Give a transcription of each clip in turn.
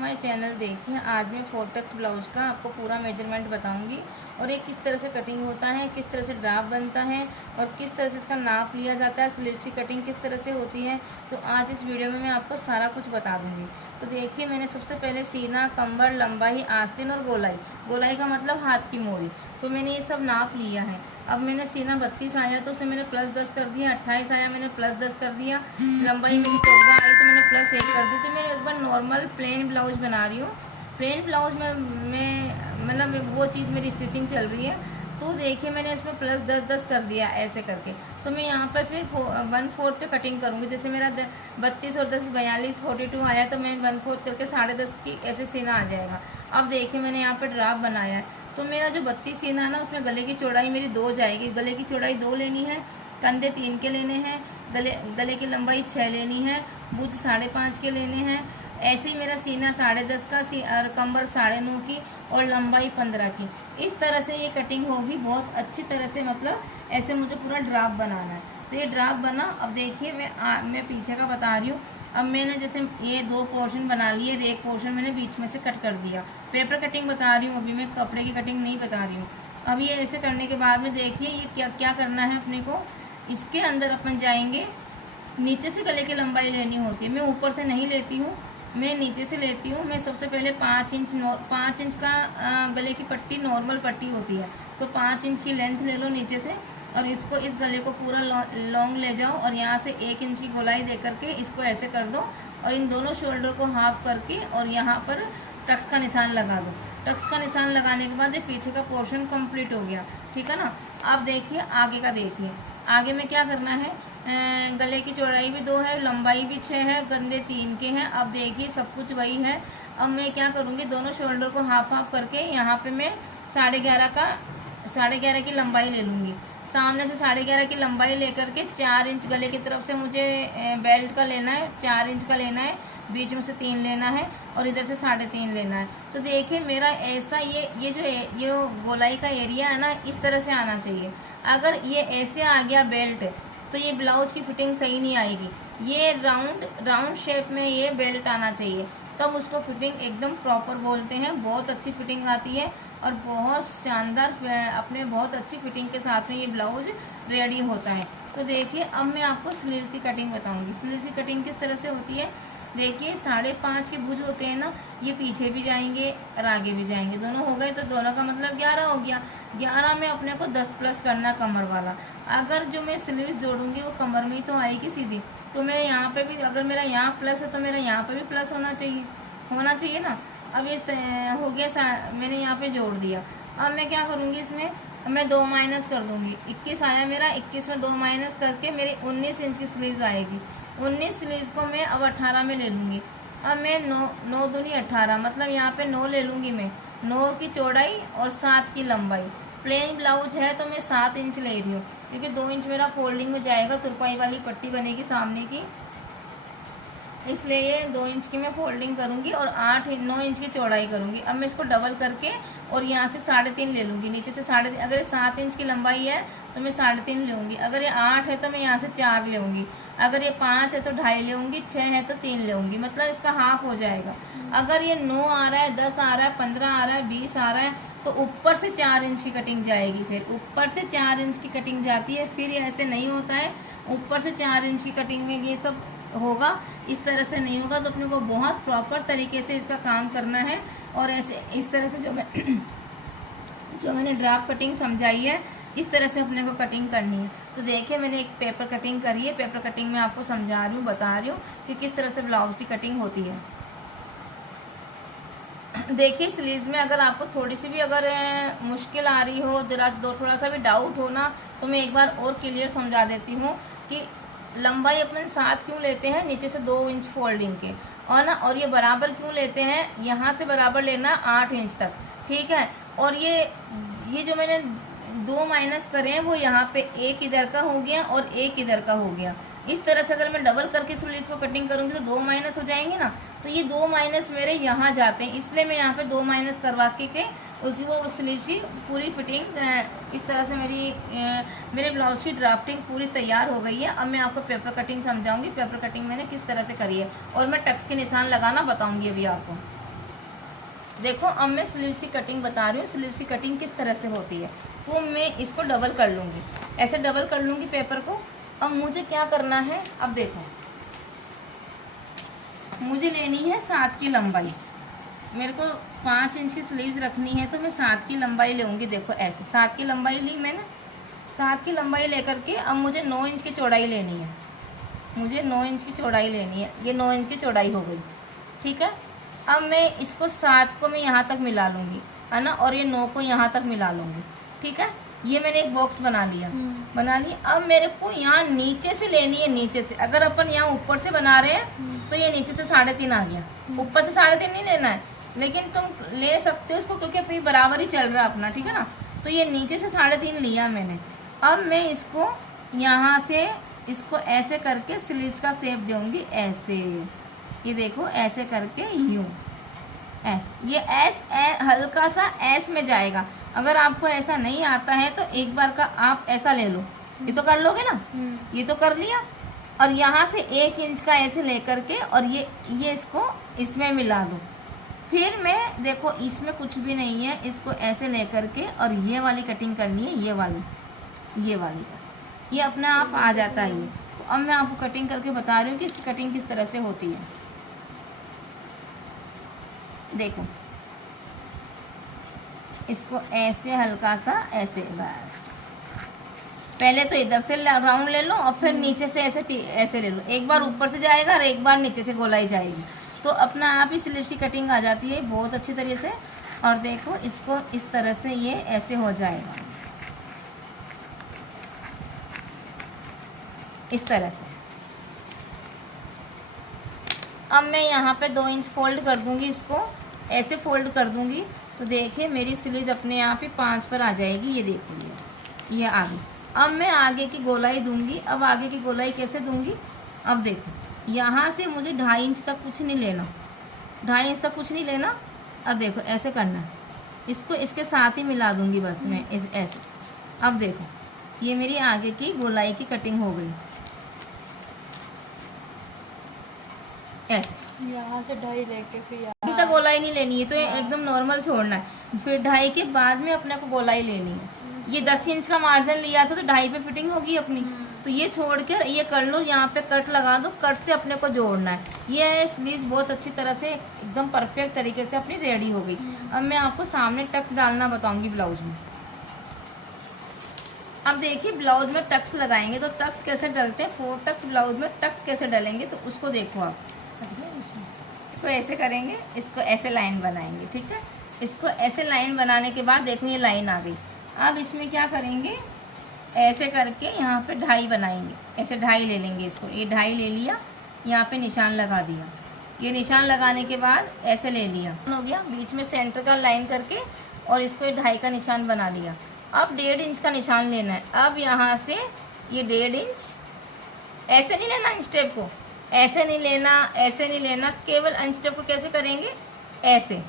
My channel. देखिए आज मैं 4 ब्लाउज का आपको पूरा मेजरमेंट बताऊंगी और ये किस तरह से कटिंग होता है, किस तरह से ड्राफ्ट बनता है और किस तरह से इसका नाप लिया जाता है, स्लीव्स की कटिंग किस तरह से होती है। तो आज इस वीडियो में मैं आपको सारा कुछ बता दूंगी। तो देखिए मैंने सबसे पहले सीना, कमर, लंबाई, आस्तीन और गोलाई, गोलाई का मतलब हाथ की मोरी, तो मैंने ये सब नाप लिया है। अब मैंने सीना 32 आया तो उसमें मैंने +10 कर दिया, 28 आया मैंने +10 कर दिया, लंबाई मेरी 14 आई तो मैंने +1 कर दी। तो मैं एक बार नॉर्मल प्लेन ब्लाउज बना रही हूँ। प्लेन ब्लाउज में मतलब वो चीज़ मेरी स्टिचिंग चल रही है। तो देखिए मैंने इसमें +10 कर दिया ऐसे करके। तो मैं यहाँ पर फिर 1/4 पे कटिंग करूँगी। जैसे मेरा 32 और 10 42 42 आया तो मैं 1/4 करके 10.5 की ऐसे सीना आ जाएगा। अब देखिए मैंने यहाँ पर ड्राफ्ट बनाया है। तो मेरा जो 32 सीना है ना, उसमें गले की चौड़ाई मेरी 2 जाएगी। गले की चौड़ाई 2 लेनी है, कंधे 3 के लेने हैं, गले की लंबाई 6 लेनी है, भुज 5.5 के लेने हैं। ऐसे ही मेरा सीना 10.5 का और कमर 9.5 की और लंबाई 15 की। इस तरह से ये कटिंग होगी बहुत अच्छी तरह से, मतलब ऐसे मुझे पूरा ड्राफ्ट बनाना है। तो ये ड्राफ्ट बना। अब देखिए मैं पीछे का बता रही हूँ। अब मैंने जैसे ये 2 पोर्शन बना लिए, एक पोर्शन मैंने बीच में से कट कर दिया। पेपर कटिंग बता रही हूँ, अभी मैं कपड़े की कटिंग नहीं बता रही हूँ। अब ये ऐसे करने के बाद में देखिए ये क्या क्या करना है अपने को। इसके अंदर अपन जाएंगे, नीचे से गले की लंबाई लेनी होती है। मैं ऊपर से नहीं लेती हूँ, मैं नीचे से लेती हूँ। मैं सबसे पहले 5 इंच का गले की पट्टी नॉर्मल पट्टी होती है, तो 5 इंच की लेंथ ले लो नीचे से और इसको इस गले को पूरा लॉन्ग ले जाओ और यहाँ से 1 इंच की गोलाई दे करके इसको ऐसे कर दो और इन दोनों शोल्डर को हाफ करके और यहाँ पर टक्स का निशान लगा दो। टक्स का निशान लगाने के बाद ये पीछे का पोर्शन कंप्लीट हो गया, ठीक है ना। अब देखिए आगे का, देखिए आगे में क्या करना है। गले की चौड़ाई भी 2 है, लंबाई भी 6 है, कंधे 3 के हैं। अब देखिए सब कुछ वही है। अब मैं क्या करूँगी, दोनों शोल्डर को हाफ हाफ करके यहाँ पे मैं 11.5 की लंबाई ले लूँगी। सामने से 11.5 की लंबाई लेकर के 4 इंच गले की तरफ से मुझे बेल्ट का लेना है, 4 इंच का लेना है, बीच में से 3 लेना है और इधर से 3.5 लेना है। तो देखिए मेरा ऐसा ये गोलाई का एरिया है ना, इस तरह से आना चाहिए। अगर ये ऐसे आ गया बेल्ट तो ये ब्लाउज की फिटिंग सही नहीं आएगी। ये राउंड शेप में ये बेल्ट आना चाहिए, तब उसको फिटिंग एकदम प्रॉपर बोलते हैं। बहुत अच्छी फिटिंग आती है और बहुत शानदार अपने बहुत अच्छी फिटिंग के साथ में ये ब्लाउज रेडी होता है। तो देखिए अब मैं आपको स्लीव्स की कटिंग बताऊंगी। स्लीव्स की कटिंग किस तरह से होती है, देखिए 5.5 के भुज होते हैं ना, ये पीछे भी जाएंगे और आगे भी जाएंगे, दोनों हो गए तो दोनों का मतलब 11 हो गया। 11 में अपने को 10 प्लस करना कमर वाला। अगर जो मैं स्लीव्स जोड़ूंगी वो कमर में ही तो आएगी सीधी, तो मैं यहाँ पे भी, अगर मेरा यहाँ प्लस है तो मेरा यहाँ पे भी प्लस होना चाहिए ना। अब ये हो गया, मैंने यहाँ पे जोड़ दिया। अब मैं क्या करूँगी, इसमें मैं 2 माइनस कर दूँगी। 21 आया मेरा, 21 में 2 माइनस करके मेरी 19 इंच की स्लीव्स आएगी। 19 स्लीव्स को मैं अब 18 में ले लूँगी। अब मैं 9 दूनी 18, मतलब यहाँ पे 9 ले लूँगी मैं। 9 की चौड़ाई और 7 की लंबाई। प्लेन ब्लाउज है तो मैं 7 इंच ले रही हूँ, क्योंकि 2 इंच मेरा फोल्डिंग में जाएगा, तुरपाई वाली पट्टी बनेगी सामने की, इसलिए ये 2 इंच की मैं फोल्डिंग करूँगी और 9 इंच की चौड़ाई करूँगी। अब मैं इसको डबल करके और यहाँ से 3.5 ले लूँगी, नीचे से 3.5। अगर ये 7 इंच की लंबाई है तो मैं 3.5 लूँगी। अगर ये 8 है तो मैं यहाँ से 4 लूँगी। अगर ये 5 है तो 2.5 लूँगी, 6 है तो 3 लूँगी, मतलब इसका हाफ हो जाएगा। अगर ये 9 आ रहा है, 10 आ रहा है, 15 आ रहा है, 20 आ रहा है, तो ऊपर से 4 इंच की कटिंग जाएगी। फिर ऊपर से 4 इंच की कटिंग जाती है। फिर ये ऐसे नहीं होता है, ऊपर से 4 इंच की कटिंग में ये सब होगा, इस तरह से नहीं होगा। तो अपने को बहुत प्रॉपर तरीके से इसका काम करना है और ऐसे इस तरह से जो मैंने ड्राफ्ट कटिंग समझाई है, इस तरह से अपने को कटिंग करनी है। तो देखिए मैंने एक पेपर कटिंग करी है। पेपर कटिंग में आपको समझा रही हूँ, बता रही हूँ कि किस तरह से ब्लाउज की कटिंग होती है। देखिए स्लीव्स में अगर आपको थोड़ी सी भी अगर मुश्किल आ रही हो, थोड़ा सा भी डाउट हो ना, तो मैं एक बार और क्लियर समझा देती हूँ कि लंबाई अपन 7 क्यों लेते हैं, नीचे से 2 इंच फोल्डिंग के, और ना, और ये बराबर क्यों लेते हैं, यहाँ से बराबर लेना 8 इंच तक, ठीक है। और ये जो मैंने 2 माइनस करे हैं वो यहाँ पे एक इधर का हो गया और एक इधर का हो गया। इस तरह से अगर मैं डबल करके स्लीव्स को कटिंग करूँगी तो 2 माइनस हो जाएंगे ना, तो ये 2 माइनस मेरे यहाँ जाते हैं, इसलिए मैं यहाँ पे 2 माइनस करवा के उसी वो स्लीव्स की पूरी फिटिंग इस तरह से मेरे ब्लाउज की ड्राफ्टिंग पूरी तैयार हो गई है। अब मैं आपको पेपर कटिंग समझाऊंगी। पेपर कटिंग मैंने किस तरह से करी है और मैं टक्स के निशान लगाना बताऊँगी अभी आपको। देखो अब मैं स्लीव्स की कटिंग बता रही हूँ, स्लीव्स की कटिंग किस तरह से होती है। तो मैं इसको डबल कर लूँगी, ऐसे डबल कर लूँगी पेपर को। अब मुझे क्या करना है, अब देखो मुझे लेनी है 7 की लंबाई, मेरे को 5 इंच की स्लीव्स रखनी है, तो मैं 7 की लंबाई लूँगी। देखो ऐसे 7 की लंबाई ली मैंने, 7 की लंबाई लेकर के अब मुझे 9 इंच की चौड़ाई लेनी है, मुझे 9 इंच की चौड़ाई लेनी है। ये 9 इंच की चौड़ाई हो गई, ठीक है। अब मैं इसको 7 को मैं यहाँ तक मिला लूँगी, है ना, और ये 9 को यहाँ तक मिला लूँगी, ठीक है। ये मैंने एक बॉक्स बना लिया, बना ली। अब मेरे को यहाँ नीचे से लेनी है, नीचे से। अगर अपन यहाँ ऊपर से बना रहे हैं तो ये नीचे से 3.5 आ गया, ऊपर से 3.5 नहीं लेना है, लेकिन तुम ले सकते हो इसको, क्योंकि अभी बराबर ही चल रहा है अपना, ठीक है ना। तो ये नीचे से 3.5 लिया मैंने। अब मैं इसको यहाँ से इसको ऐसे करके स्लीव्स का शेप दूंगी, ऐसे, ये देखो ऐसे करके यूं, ऐसे। ये एस हल्का सा एस में जाएगा। अगर आपको ऐसा नहीं आता है तो एक बार का आप ऐसा ले लो, ये तो कर लोगे ना, ये तो कर लिया। और यहाँ से 1 इंच का ऐसे लेकर के और ये इसको इसमें मिला दो। फिर मैं देखो इसमें कुछ भी नहीं है, इसको ऐसे लेकर के और ये वाली कटिंग करनी है, ये वाली बस, ये अपने आप आ जाता है ये। तो अब मैं आपको कटिंग करके बता रही हूँ कि इसकी कटिंग किस तरह से होती है। देखो इसको ऐसे हल्का सा ऐसे, बस पहले तो इधर से राउंड ले लो और फिर नीचे से ऐसे ले लो। एक बार ऊपर से जाएगा और एक बार नीचे से गोलाई जाएगी, तो अपना आप ही स्लीव्स की कटिंग आ जाती है बहुत अच्छी तरीके से। और देखो इसको इस तरह से ये ऐसे हो जाएगा, इस तरह से। अब मैं यहाँ पे 2 इंच फोल्ड कर दूंगी, इसको ऐसे फोल्ड कर दूंगी, तो देखिए मेरी स्लीव्स अपने आप ही 5 पर आ जाएगी। ये देखो ये आ गई। अब मैं आगे की गोलाई दूंगी। अब आगे की गोलाई कैसे दूंगी, अब देखो यहाँ से मुझे 2.5 इंच तक कुछ नहीं लेना, 2.5 इंच तक कुछ नहीं लेना। अब देखो ऐसे करना, इसको इसके साथ ही मिला दूंगी बस मैं ऐसे। अब देखो ये मेरी आगे की गोलाई की कटिंग हो गई, ऐसे। यहाँ से 2.5 लेके फिर अभी तक गोलाई नहीं लेनी है, तो ये एकदम नॉर्मल छोड़ना है। फिर 2.5 के बाद में अपने को गोलाई लेनी है। ये 10 इंच का मार्जिन लिया था तो 2.5 पे फिटिंग होगी अपनी, तो ये छोड़ कर ये कर लो, यहाँ पे कट लगा दो, कट से अपने को जोड़ना है। ये स्लीव्स बहुत अच्छी तरह से एकदम परफेक्ट तरीके से अपनी रेडी हो गई। अब मैं आपको सामने टक्स डालना बताऊंगी ब्लाउज में। अब देखिए ब्लाउज में टक्स लगाएंगे तो टक्स कैसे डलते हैं, 4 टक्स ब्लाउज में टक्स कैसे डलेंगे, तो उसको देखो आप। इसको ऐसे करेंगे, इसको ऐसे लाइन बनाएंगे, ठीक है। इसको ऐसे लाइन बनाने के बाद देखो ये लाइन आ गई। अब इसमें क्या करेंगे, ऐसे करके यहाँ पे 2.5 बनाएंगे, ऐसे 2.5 ले लेंगे इसको। ये 2.5 ले लिया, यहाँ पे निशान लगा दिया। ये निशान लगाने के बाद ऐसे ले लिया, हो गया। बीच में सेंटर का लाइन करके और इसको 2.5 का निशान बना लिया। अब 1.5 इंच का निशान लेना है। अब यहाँ से ये 1.5 इंच, ऐसे नहीं लेना इंच टेप को, ऐसे नहीं लेना, ऐसे नहीं लेना, केवल इंच टेप को कैसे करेंगे, ऐसे।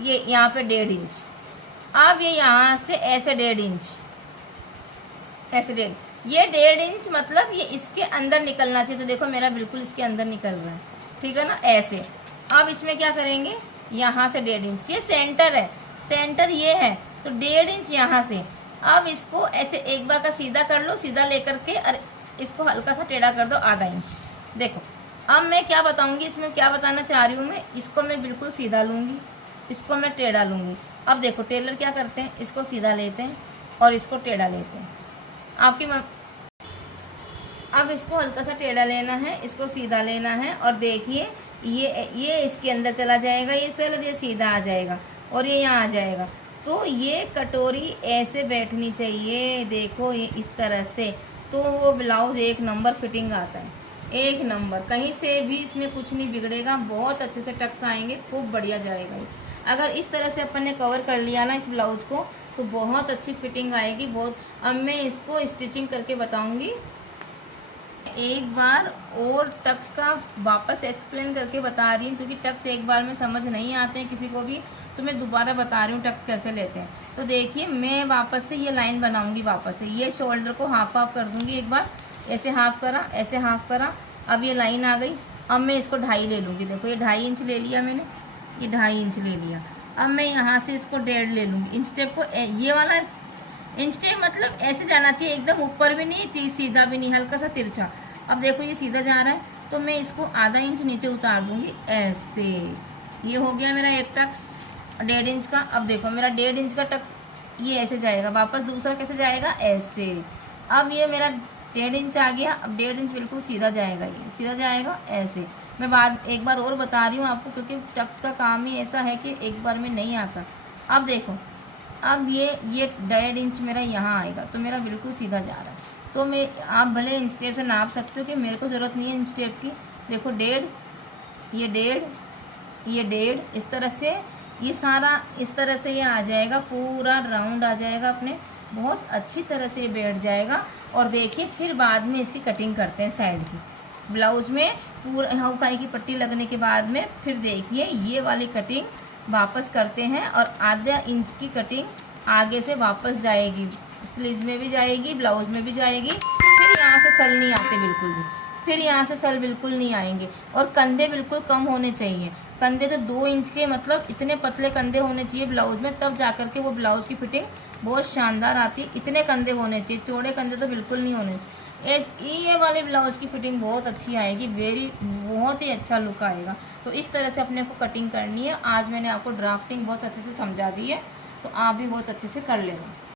ये यहाँ पे 1.5 इंच। अब ये यहाँ से ऐसे 1.5 इंच, ऐसे 1.5, ये 1.5 इंच मतलब ये इसके अंदर निकलना चाहिए। तो देखो मेरा बिल्कुल इसके अंदर निकल रहा है, ठीक है ना, ऐसे। अब इसमें क्या करेंगे, यहाँ से 1.5 इंच, ये सेंटर है, सेंटर ये है, तो 1.5 इंच यहाँ से। अब इसको ऐसे एक बार का सीधा कर लो, सीधा लेकर के और इसको हल्का सा टेढ़ा कर दो, आधा इंच। देखो अब मैं क्या बताऊंगी, इसमें क्या बताना चाह रही हूँ मैं, इसको मैं बिल्कुल सीधा लूँगी, इसको मैं टेढ़ा लूँगी। अब देखो टेलर क्या करते हैं, इसको सीधा लेते हैं और इसको टेढ़ा लेते हैं। आपकी अब इसको हल्का सा टेढ़ा लेना है, इसको सीधा लेना है, और देखिए ये इसके अंदर चला जाएगा, ये सेल, ये सीधा आ जाएगा और ये यहाँ आ जाएगा। तो ये कटोरी ऐसे बैठनी चाहिए, देखो ये इस तरह से, तो वो ब्लाउज 1 नंबर फिटिंग आता है, 1 नंबर। कहीं से भी इसमें कुछ नहीं बिगड़ेगा, बहुत अच्छे से टक्स आएंगे, खूब बढ़िया जाएगा ये। अगर इस तरह से अपन ने कवर कर लिया ना इस ब्लाउज को, तो बहुत अच्छी फिटिंग आएगी, बहुत। अब मैं इसको स्टिचिंग करके बताऊंगी। एक बार और टक्स का वापस एक्सप्लेन करके बता रही हूँ, क्योंकि टक्स एक बार में समझ नहीं आते हैं किसी को भी, तो मैं दोबारा बता रही हूँ टक्स कैसे लेते हैं। तो देखिए मैं वापस से ये लाइन बनाऊंगी, वापस से ये शोल्डर को हाफ कर दूंगी, एक बार ऐसे हाफ करा, ऐसे हाफ करा, अब ये लाइन आ गई। अब मैं इसको 2.5 ले लूँगी, देखो ये 2.5 इंच ले लिया मैंने, ये 2.5 इंच ले लिया। अब मैं यहाँ से इसको 1.5 ले लूँगी। इंच टेप को ये वाला इंच टेप मतलब ऐसे जाना चाहिए, एकदम ऊपर भी नहीं, सीधा भी नहीं, हल्का सा तिरछा। अब देखो ये सीधा जा रहा है, तो मैं इसको आधा इंच नीचे उतार दूँगी ऐसे। ये हो गया मेरा एक टक्स 1.5 इंच का। अब देखो मेरा 1.5 इंच का टक्स ये ऐसे जाएगा, वापस दूसरा कैसे जाएगा, ऐसे। अब ये मेरा 1.5 इंच आ गया। अब 1.5 इंच बिल्कुल सीधा जाएगा, ये सीधा जाएगा ऐसे। मैं एक बार और बता रही हूँ आपको, क्योंकि टक्स का काम ही ऐसा है कि एक बार में नहीं आता। अब देखो, अब ये 1.5 इंच मेरा यहाँ आएगा, तो मेरा बिल्कुल सीधा जा रहा है। तो मैं आप भले इंच टेप से नाप सकते हो, कि मेरे को ज़रूरत नहीं है इंच टेप की। देखो 1.5, ये 1.5, ये 1.5, इस तरह से ये सारा इस तरह से ये आ जाएगा, पूरा राउंड आ जाएगा अपने, बहुत अच्छी तरह से ये बैठ जाएगा। और देखिए फिर बाद में इसकी कटिंग करते हैं साइड की। ब्लाउज में पूरा हाउकाई की पट्टी लगने के बाद में फिर देखिए ये वाली कटिंग वापस करते हैं, और आधा इंच की कटिंग आगे से वापस जाएगी, स्लीव्स में भी जाएगी, ब्लाउज में भी जाएगी। फिर यहाँ से सल नहीं आते बिल्कुल भी, फिर यहाँ से सल बिल्कुल नहीं आएंगे। और कंधे बिल्कुल कम होने चाहिए, कंधे तो 2 इंच के, मतलब इतने पतले कंधे होने चाहिए ब्लाउज में, तब जा कर के वो ब्लाउज की फिटिंग बहुत शानदार आती। इतने कंधे होने चाहिए, चौड़े कंधे तो बिल्कुल नहीं होने चाहिए। ये वाले ब्लाउज की फिटिंग बहुत अच्छी आएगी, बहुत ही अच्छा लुक आएगा। तो इस तरह से अपने को कटिंग करनी है। आज मैंने आपको ड्राफ्टिंग बहुत अच्छे से समझा दी है, तो आप भी बहुत अच्छे से कर लेना।